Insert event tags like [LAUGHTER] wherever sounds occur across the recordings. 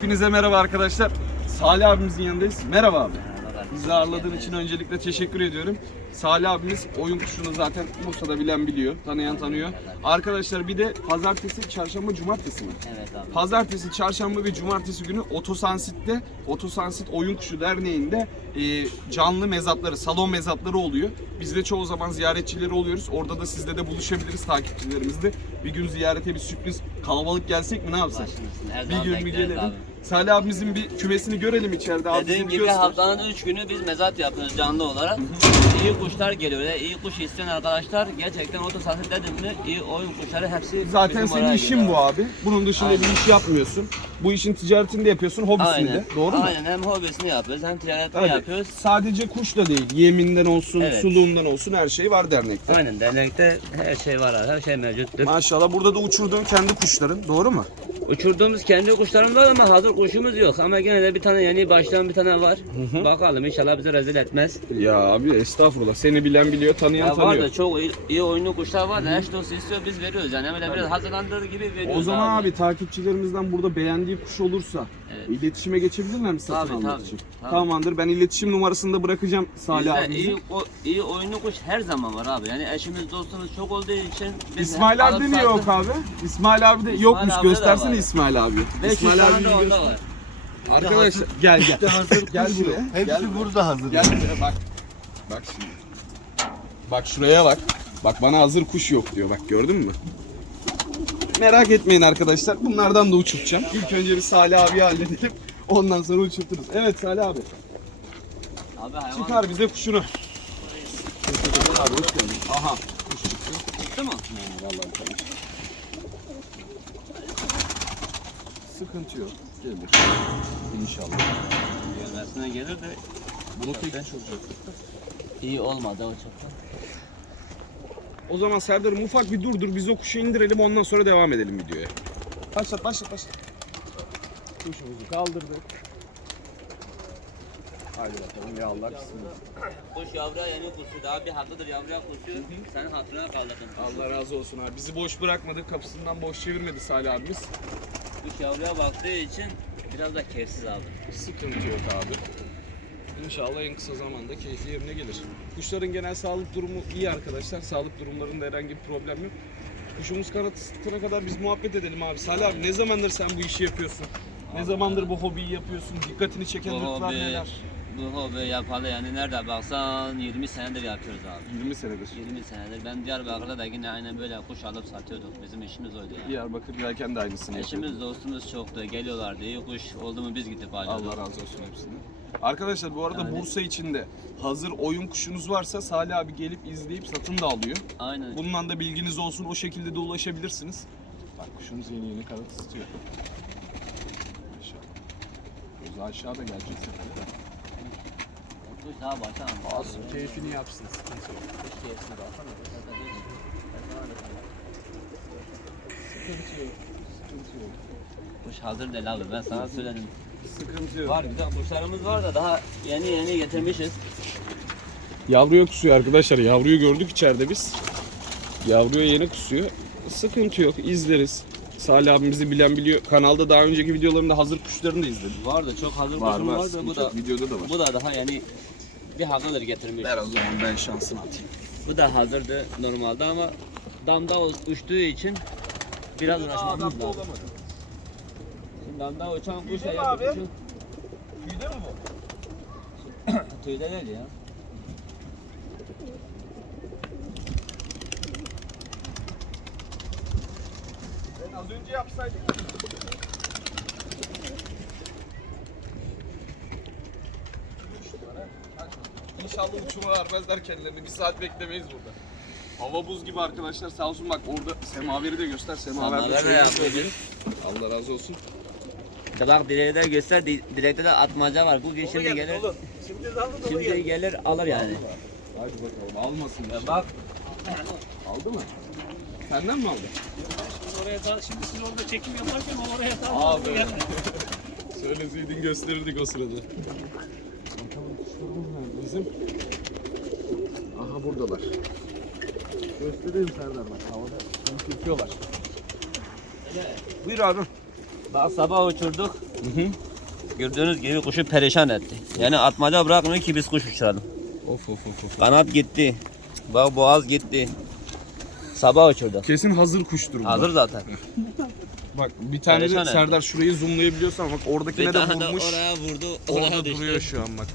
Hepinize merhaba arkadaşlar. Salih abimizin yanındayız. Merhaba abi. Bizi ağırladığın için öncelikle teşekkür ediyorum. Salih abimiz oyun kuşunu zaten Bursa'da bilen biliyor, tanıyan tanıyor. Arkadaşlar bir de pazartesi, çarşamba, cumartesi mi? Evet abi. Pazartesi, çarşamba ve cumartesi günü Otosansit'te, Otosansit Oyun Kuşu Derneği'nde e, canlı mezatları, salon mezatları oluyor. Biz de çoğu zaman ziyaretçileri oluyoruz. Orada da sizle de buluşabiliriz takipçilerimizle. Bir gün ziyarete bir sürpriz kalabalık gelsek mi ne yapsak? Başımızsın. Her Bir gün bir gelelim. abi. Salih abimizin bir kümesini görelim içeride. Dediğim bir gibi göster. haftanın 3 günü biz mezat yapıyoruz canlı olarak. iyi kuşlar geliyor. ve iyi kuş isteyen arkadaşlar gerçekten otosasır dedim mi iyi oyun kuşları hepsi Zaten bizim senin oraya işin geliyor bu abi. Bunun dışında Aynen. bir iş yapmıyorsun. Bu işin ticaretini de yapıyorsun, hobisini Aynen. de. Doğru mu? Aynen hem hobisini yapıyoruz hem ticaretini Hadi. yapıyoruz. Sadece kuş da değil, yeminden olsun, Evet. suluğundan olsun her şey var dernekte. Aynen dernekte her şey var abi, her şey mevcuttur. Maşallah burada da uçurduğun kendi kuşların, doğru mu? Uçurduğumuz kendi kuşlarımız var ama hazır kuşumuz yok. Ama gene de bir tane yeni başlayan bir tane var. hı. Bakalım inşallah bizi rezil etmez. Ya abi estağfurullah. Seni bilen biliyor, tanıyan Ya var tanıyor. da çok iyi, iyi oyunlu kuşlar var da her dostu istiyor biz veriyoruz yani öyle biraz hazırlandığı gibi veriyoruz O zaman abi takipçilerimizden burada beğendiği kuş olursa Evet. iletişime geçebilirler mi satın Tabii, almak tabii, için? tabii. Tamamdır. Ben iletişim numarasını da bırakacağım Salih Bizde abimizin. iyi, o, iyi oyunlu kuş her zaman var abi. Yani eşimiz dostumuz çok olduğu için biz İsmail abi de niye yok abi? İsmail abi de yokmuş. abide de Göstersene var. İsmail abi. 500 İsmail abi de onda var. Arkadaşlar gel gel. gel buraya. Hepsi Gel burada hazır. Gel buraya bak. Bak şimdi. Bak şuraya bak. Bak bana hazır kuş yok diyor. Bak gördün mü? Merak etmeyin arkadaşlar. Bunlardan da uçurtacağım. İlk önce bir Salih abiyi halledelim. Ondan sonra uçurturuz. Evet Salih abi. Abi hayvan Çıkar bize kuşunu. Abi hoş geldin. Aha. Kuş çıktı. çıktı mı? Vallahi tamam. Sıkıntı yok. Gelir. İnşallah. Gelmesine gelir de Bunu tek uçuracak. iyi olmadı o çok. O zaman Serdar'ım ufak bir durdur. Biz o kuşu indirelim ondan sonra devam edelim videoya. Başlat başlat başlat. Kuşumuzu kaldırdık. Haydi bakalım ya Allah bismillah. Kuş yavruya yeni kuşu daha bir haklıdır yavruya kuşu. Senin hatırına kaldırdın. Allah razı olsun abi. Bizi boş bırakmadı. Kapısından boş çevirmedi Salih abimiz. Kuş yavruya baktığı için biraz da keyifsiz abi. Sıkıntı yok abi. İnşallah en kısa zamanda keyfi yerine gelir. Kuşların genel sağlık durumu iyi arkadaşlar. Sağlık durumlarında herhangi bir problem yok. Kuşumuz kanatına kadar biz muhabbet edelim abi. Salih abi ne zamandır sen bu işi yapıyorsun? Ne zamandır bu hobiyi yapıyorsun? Dikkatini çeken Bu hobi, neler? bu hobi yapalı yani nerede baksan 20 senedir yapıyoruz abi. 20 senedir. 20 senedir. Ben Diyarbakır'da da yine aynen böyle kuş alıp satıyorduk. Bizim işimiz oydu yani. Diyarbakır'dayken de aynısını yapıyorduk. Eşimiz dostumuz çoktu. Geliyorlardı. İyi kuş oldu mu biz gidip alıyorduk. Allah razı olsun hepsinden. Arkadaşlar bu arada Yani- Bursa içinde hazır oyun kuşunuz varsa Salih abi gelip izleyip satın da alıyor. Aynen. Bundan da bilginiz olsun. O şekilde de ulaşabilirsiniz. Bak kuşumuz yeni yeni kanat istiyor. Aşağı. Gözü aşağıda gelecek sefere. Daha başa Olsun keyfini yapsın. Sıkıntı yok. Kuş keyifsiz baksana. Sıkıntı yok. Sıkıntı yok. Kuş hazır değil abi ben sana söyledim. Sıkıntı yok. Var güzel kuşlarımız var da daha yeni yeni getirmişiz. Yavruya kusuyor arkadaşlar. Yavruyu gördük içeride biz. Yavruya yeni kusuyor. Sıkıntı yok. izleriz. Salih abimizi bilen biliyor. Kanalda daha önceki videolarında hazır kuşlarını da izledim. Var da çok hazır kuşumuz var da bu da videoda da var. bu da daha yani bir haklıdır getirmiş. Ver o zaman ben şansını atayım. Bu da hazırdı normalde ama damda uçtuğu için biraz uğraşmamız lazım. Damda uçan kuş da abi. Tüyde mi bu? [CLEARS THROAT] tüyde değil ya. Ben az önce yapsaydık. İnşallah uçuma vermezler kendilerini. Bir saat beklemeyiz burada. Hava buz gibi arkadaşlar. Sağ olsun bak orada semaveri de göster. Semaver de söyleyeyim. Allah razı olsun. İşte bak direğe de göster, di- direkte de atmaca var. Bu gün şimdi gelir, şimdi gelir alır yani. Hadi bakalım almasın. Ya bak Aldı mı? Senden mi aldı? Oraya da, şimdi siz orada çekim yaparken o oraya da Abi. [LAUGHS] Söyleseydin gösterirdik o sırada. Bakalım kuşlarımız nerede bizim? Aha buradalar. Göstereyim Serdar bak havada konuşuyorlar. Buyur abi. Bak sabah uçurduk. Hı hı. Gördüğünüz gibi kuşu perişan etti. Yani atmaca bırakmıyor ki biz kuş uçuralım. Of of of of. Kanat gitti. Bak boğaz gitti. Sabah uçurdu. Kesin hazır kuştur bu. Hazır zaten. Bak bir tane de Perişan etti. Serdar şurayı zoomlayabiliyorsan bak oradakine Bir de tane de vurmuş. oraya vurdu. Orada Oraya düştü. duruyor şu an bak.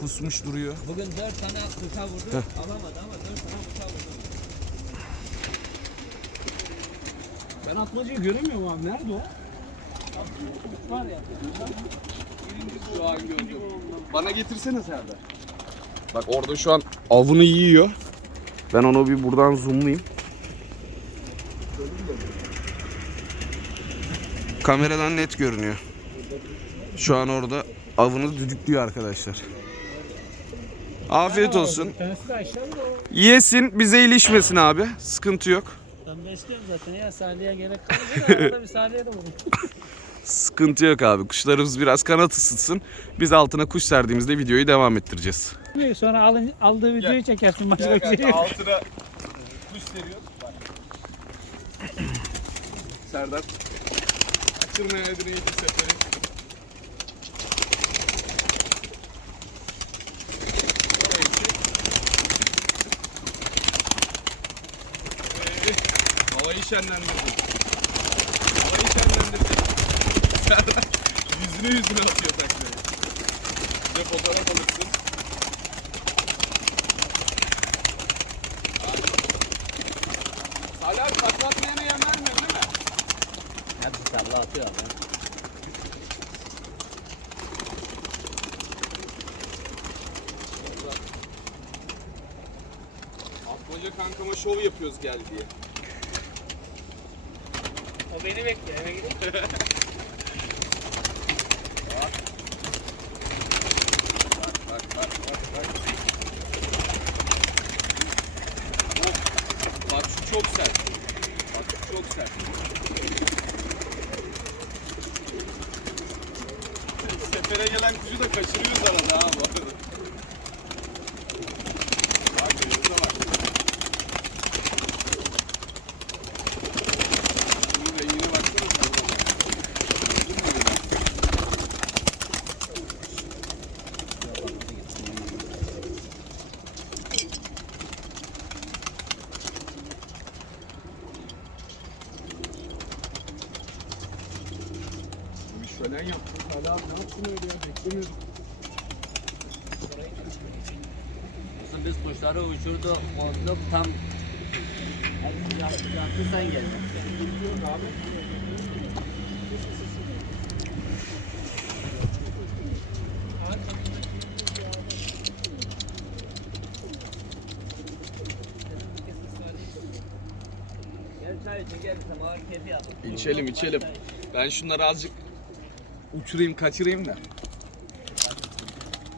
Pusmuş duruyor. Bugün dört tane kuşa vurdu. Alamadı ama dört tane kuşa vurdu. Ben atmacayı göremiyorum abi. Nerede o? Var ya. Şu an gördüm. Bana getirsene Serdar. Bak orada şu an avını yiyor. Ben onu bir buradan zoomlayayım. Kameradan net görünüyor. Şu an orada avını düdüklüyor arkadaşlar. Afiyet olsun. Yesin bize ilişmesin abi. Sıkıntı yok. Ben besliyorum zaten ya. Salih'e gerek kalmadı da arada bir Salih'e de vurayım. [LAUGHS] Sıkıntı yok abi. Kuşlarımız biraz kanat ısıtsın. Biz altına kuş serdiğimizde videoyu devam ettireceğiz. Sonra alın, aldığı videoyu çekersin. Başka bir şey yok. altına kuş seriyoruz. Serdar. Kaçırmaya direği bir seferi. Havayı şenlendirdim. Havayı şenlendirdim. Serdar yüzüne yüzüne atıyor taklayı. Size fotoğraf alırsın. Hala saklatmayana yem vermiyor değil mi? Hepsi salla atıyor abi. Atmaca kankama şov yapıyoruz gel diye. O beni bekliyor. Eve gidip. [LAUGHS] Bak şu çok sert. Bak şu çok sert. Sefere gelen kuşu da kaçırıyoruz arada ha bu arada. Bak gözüne bak. Bunun rengine baksana sen buna. Gördün mü rengi? Bir şölen yaptım. Hala ne yaptın Aslında biz kuşları uçurdu. Onduk tam yattı, sen geldin. İçelim içelim. Ben şunları azıcık uçurayım kaçırayım da.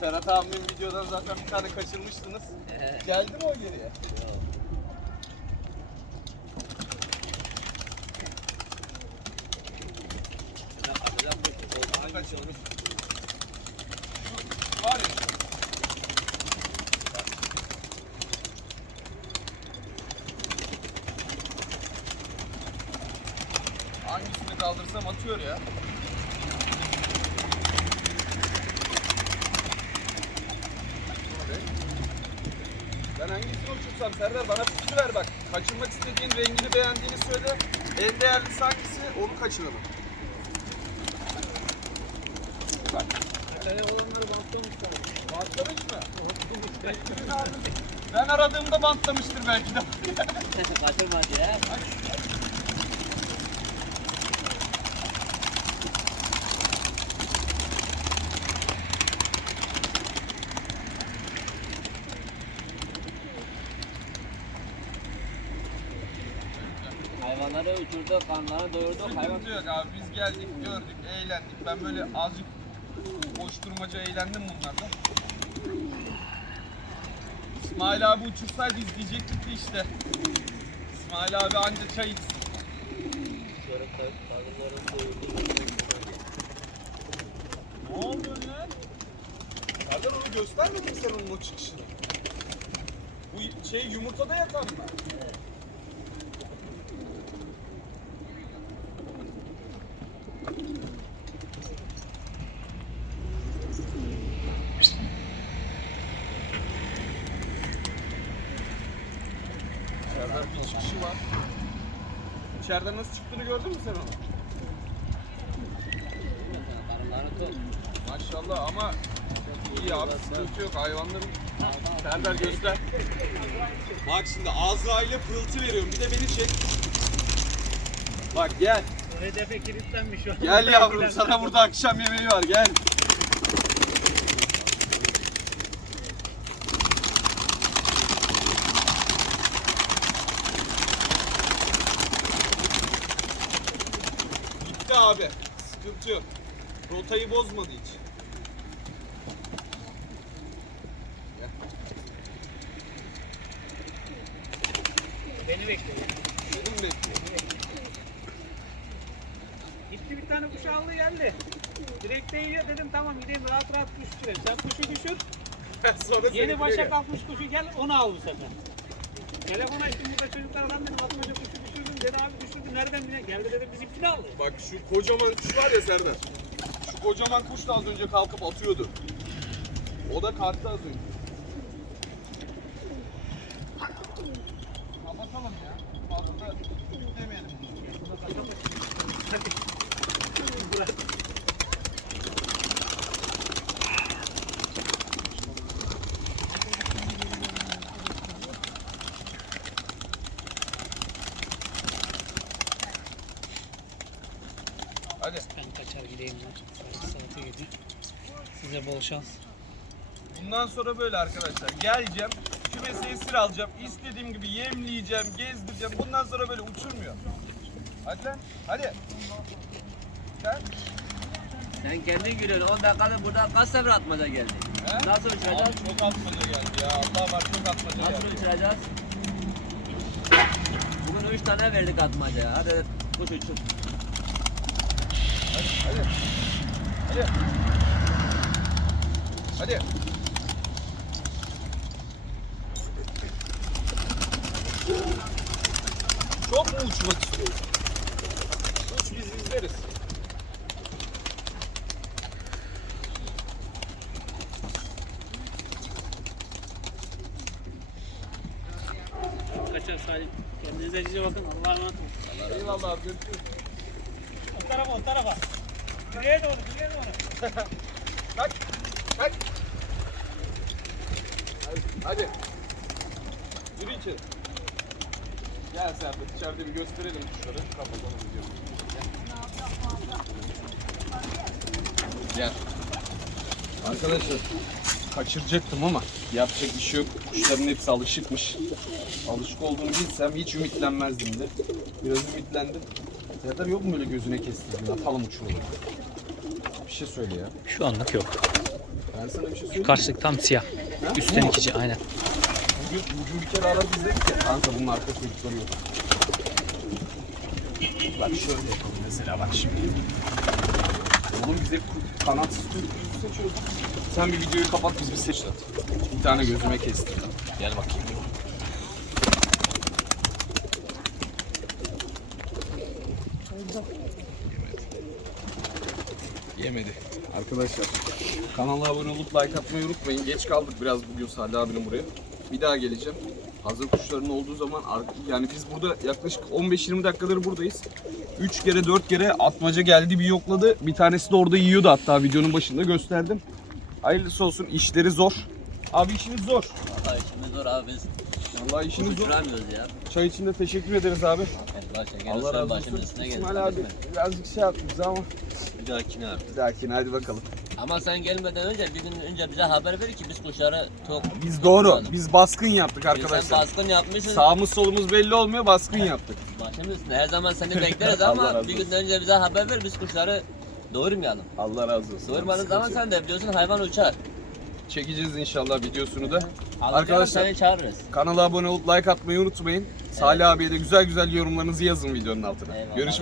Ferhat abimin videodan zaten bir tane kaçırmıştınız. Geldi mi o geriye? Kaçırmış. Şu var ya. Hangisini kaldırsam atıyor ya. Ben uçursam Serdar bana fikir ver bak. Kaçırmak istediğin rengini beğendiğini söyle. En değerlisi hangisi onu kaçıralım. Bak. Bantlamış mı? Ben aradığımda bantlamıştır belki de. Kaçırma diye. Uçurdu, karnlarını doyurdu. Hayvan Sıkıntı yok abi biz geldik gördük eğlendik. Ben böyle azıcık koşturmaca eğlendim bunlardan. İsmail abi uçursaydı izleyecektik de işte. İsmail abi anca çay içsin. Ne oldu lan? Serdar onu göstermedin mi sen onun o çıkışını? Bu şey yumurtada yatan mı? kadar bir çıkışı var. İçeriden nasıl çıktığını gördün mü sen onu? Maşallah ama iyi abi sıkıntı yok hayvanların. Serdar göster. Bak şimdi Azra pırıltı veriyorum. Bir de beni çek. Bak gel. Hedefe kilitlenmiş o. Gel yavrum sana burada akşam yemeği var gel. Abi. Sıkıntı yok. Rotayı bozmadı hiç. Beni bekliyor. Dedim bekliyor. Gitti bir tane kuş aldı geldi. Direkt değiyor dedim tamam gideyim rahat rahat kuş uçurayım. Sen kuşu düşür. [LAUGHS] Sonra Yeni başa kalkmış kuşu gel onu al bu sefer. Telefon açtım burada çocuklardan dedim atmaca kuşu düşürdüm. Dedi abi düşürdü nereden bile geldi dedim bizimkini aldı. Bak şu kocaman kuş var ya Serdar. Şu kocaman kuş da az önce kalkıp atıyordu. O da kalktı az önce. Kapatalım ya. Fazla demeyelim. Hadi. Ben kaçar gideyim lan. Saat saate gidiyor. Size bol şans. Bundan sonra böyle arkadaşlar. Geleceğim, kümese esir alacağım, istediğim gibi yemleyeceğim, gezdireceğim. Bundan sonra böyle uçurmuyor. Hadi lan, hadi. Sen? Sen kendin gülüyorsun. 10 dakikada buradan kaç sefer atmaca geldi? He? Nasıl uçuracağız? Abi çok atmaca geldi ya. Allah var çok atmaca Nasıl geldi. uçuracağız? Bugün 3 tane verdik atmaca. Hadi kuş uçur. Hadi, hadi. Hadi. Hadi. Çok mu uçmak istiyorsun? Uç biz izleriz. Kaçar Salim. Kendinize cici bakın. Allah'a emanet olun. Eyvallah abi görüşürüz. O tarafa o tarafa. Direğe doğru direğe doğru. Kaç. Hadi. Yürü içeri. Gel Serdar içeride bir gösterelim kuşları. Kapatalım videoyu. Gel. Gel. Arkadaşlar kaçıracaktım ama yapacak bir şey yok. Kuşların hepsi alışıkmış. Alışık olduğunu bilsem hiç ümitlenmezdim de. Biraz ümitlendim. Serdar yok mu böyle gözüne kestirdiğin? Atalım uçuralım. Bir şey söyle ya. Şu anlık yok. Ben sana bir şey söyleyeyim. mi? Karşılık tam siyah. Üstten ikici aynen. Bugün, bugün bir kere aradı biz dedik ki kanka bunun arka kuyrukları yok. Bak şöyle yapalım mesela bak şimdi. Oğlum biz hep kanatsız kuyruklu seçiyoruz. Sen bir videoyu kapat biz bir seç. Bir tane gözüme kestir. Gel bakayım. Yemedi. Arkadaşlar kanala abone olup like atmayı unutmayın. Geç kaldık biraz bugün Salih abinin buraya. Bir daha geleceğim. Hazır kuşların olduğu zaman yani biz burada yaklaşık 15-20 dakikadır buradayız. 3 kere 4 kere atmaca geldi bir yokladı. Bir tanesi de orada yiyordu hatta videonun başında gösterdim. Hayırlısı olsun işleri zor. Abi işiniz zor. Valla işimiz zor abi biz. Vallahi Kuş işiniz zor. ya. Çay için de teşekkür ederiz abi. Allah Allah olsun razı başımın olsun. İsmail abi birazcık şey yaptı bize ama Bir dahakine abi. bir dahakine hadi bakalım. Ama sen gelmeden önce bir gün önce bize haber ver ki biz kuşları tok Biz doğru. tutmayalım. Biz baskın yaptık Sen arkadaşlar. baskın yapmışsın. Sağımız solumuz belli olmuyor baskın yaptık. Üstüne her zaman seni bekleriz [LAUGHS] ama bir gün önce bize haber ver biz kuşları doğurmayalım. Allah razı olsun. Doğurmadığın Sıkıntı zaman yok. sen de biliyorsun hayvan uçar. çekeceğiz inşallah videosunu da. Alacağız, Arkadaşlar seni çağırırız. kanala abone olup like atmayı unutmayın. Salih abiye de güzel güzel yorumlarınızı yazın videonun altına. Eyvallah. Görüşmek